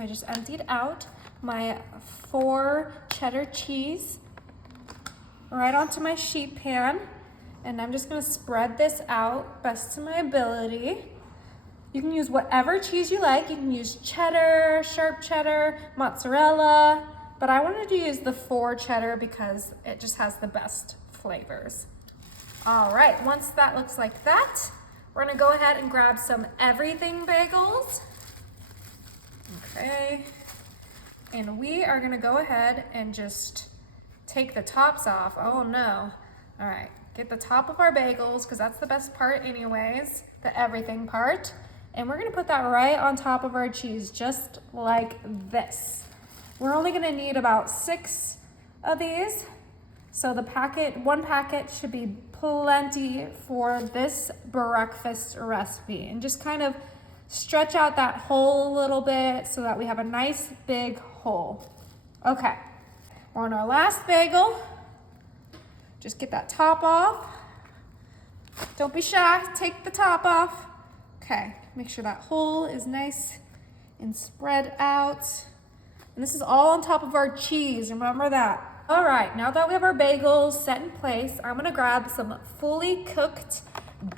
So I just emptied out my 4 cheddar cheese right onto my sheet pan. And I'm just gonna spread this out best to my ability. You can use whatever cheese you like. You can use cheddar, sharp cheddar, mozzarella, but I wanted to use the 4 cheddar because it just has the best flavors. All right, once that looks like that, we're gonna go ahead and grab some everything bagels. Okay, and we are gonna go ahead and just take the tops off. Oh no. All right, get the top of our bagels because that's the best part anyways, the everything part. And we're gonna put that right on top of our cheese, just like this. We're only gonna need about 6 of these. So one packet should be plenty for this breakfast recipe. And just kind of stretch out that hole a little bit so that we have a nice big hole. Okay, we're on our last bagel. Just get that top off. Don't be shy, take the top off. Okay, make sure that hole is nice and spread out. And this is all on top of our cheese, remember that. All right, now that we have our bagels set in place, I'm gonna grab some fully cooked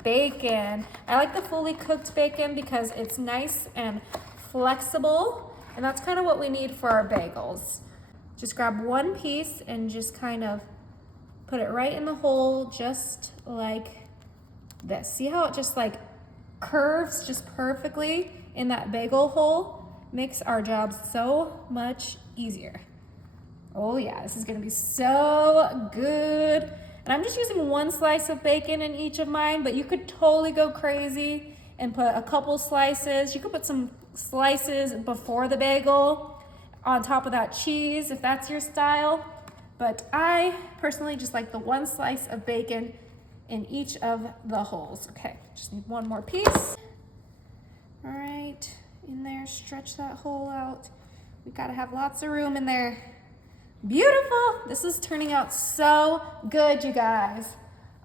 bacon. I like the fully cooked bacon because it's nice and flexible, and that's kind of what we need for our bagels. Just grab one piece and just kind of put it right in the hole, just like this. See how it just like curves just perfectly in that bagel hole? Makes our job so much easier. Oh yeah, this is gonna be so good. And I'm just using 1 slice of bacon in each of mine, but you could totally go crazy and put a couple slices. You could put some slices before the bagel on top of that cheese if that's your style. But I personally just like the 1 slice of bacon in each of the holes. Okay, just need 1 more piece. All right, in there, stretch that hole out. We gotta have lots of room in there. Beautiful, this is turning out so good, you guys.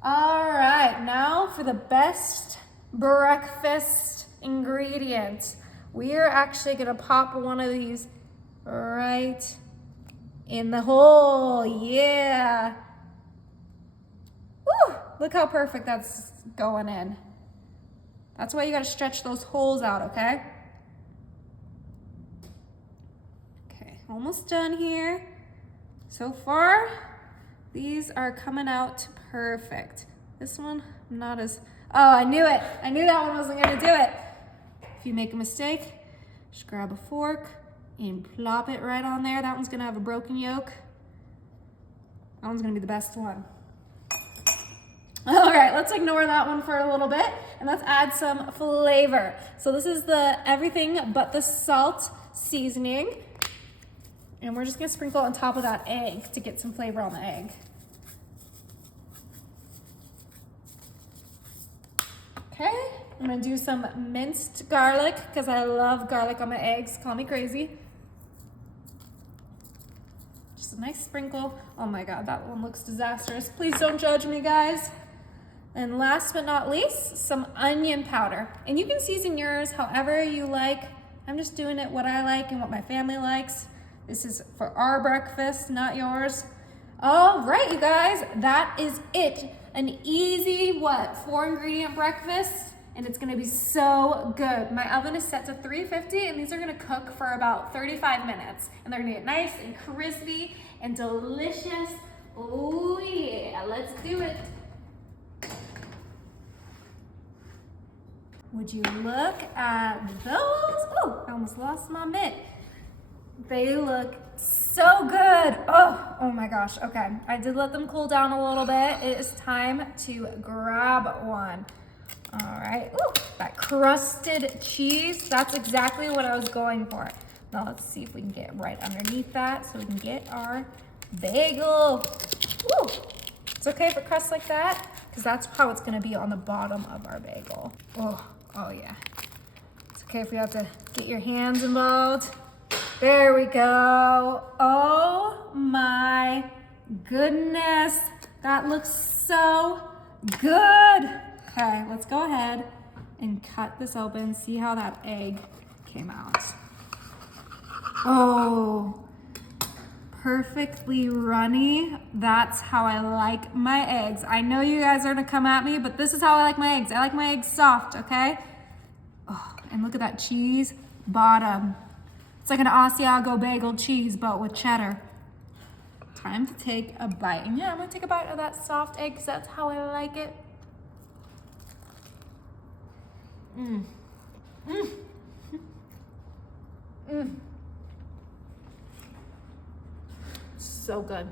All right, now for the best breakfast ingredient. We are actually gonna pop one of these right in the hole, yeah. Woo, look how perfect that's going in. That's why you gotta stretch those holes out, okay? Okay, almost done here. So far, these are coming out perfect. This one, I'm not as, oh, I knew it. I knew that one wasn't gonna do it. If you make a mistake, just grab a fork and plop it right on there. That one's gonna have a broken yolk. That one's gonna be the best one. All right, let's ignore that one for a little bit and let's add some flavor. So this is the everything but the salt seasoning. And we're just gonna sprinkle on top of that egg to get some flavor on the egg. Okay, I'm gonna do some minced garlic because I love garlic on my eggs, call me crazy. Just a nice sprinkle. Oh my God, that one looks disastrous. Please don't judge me, guys. And last but not least, some onion powder. And you can season yours however you like. I'm just doing it what I like and what my family likes. This is for our breakfast, not yours. All right, you guys, that is it. An easy, 4-ingredient breakfast, and it's gonna be so good. My oven is set to 350, and these are gonna cook for about 35 minutes. And they're gonna get nice and crispy and delicious. Oh yeah, let's do it. Would you look at those? Oh, I almost lost my mitt. They look so good. Oh my gosh. Okay, I did let them cool down a little bit. It is time to grab one. All right, ooh, that crusted cheese, that's exactly what I was going for. Now let's see if we can get right underneath that so we can get our bagel. Ooh, it's okay if it crusts like that because that's how it's gonna be on the bottom of our bagel. Oh yeah. It's okay if you have to get your hands involved. There we go. Oh my goodness. That looks so good. Okay, let's go ahead and cut this open. See how that egg came out. Oh, perfectly runny. That's how I like my eggs. I know you guys are gonna come at me, but this is how I like my eggs. I like my eggs soft, okay? Oh, and look at that cheese bottom. It's like an Asiago bagel cheese, but with cheddar. Time to take a bite. And yeah, I'm gonna take a bite of that soft egg because that's how I like it. Mmm. Mmm. Mmm. So good.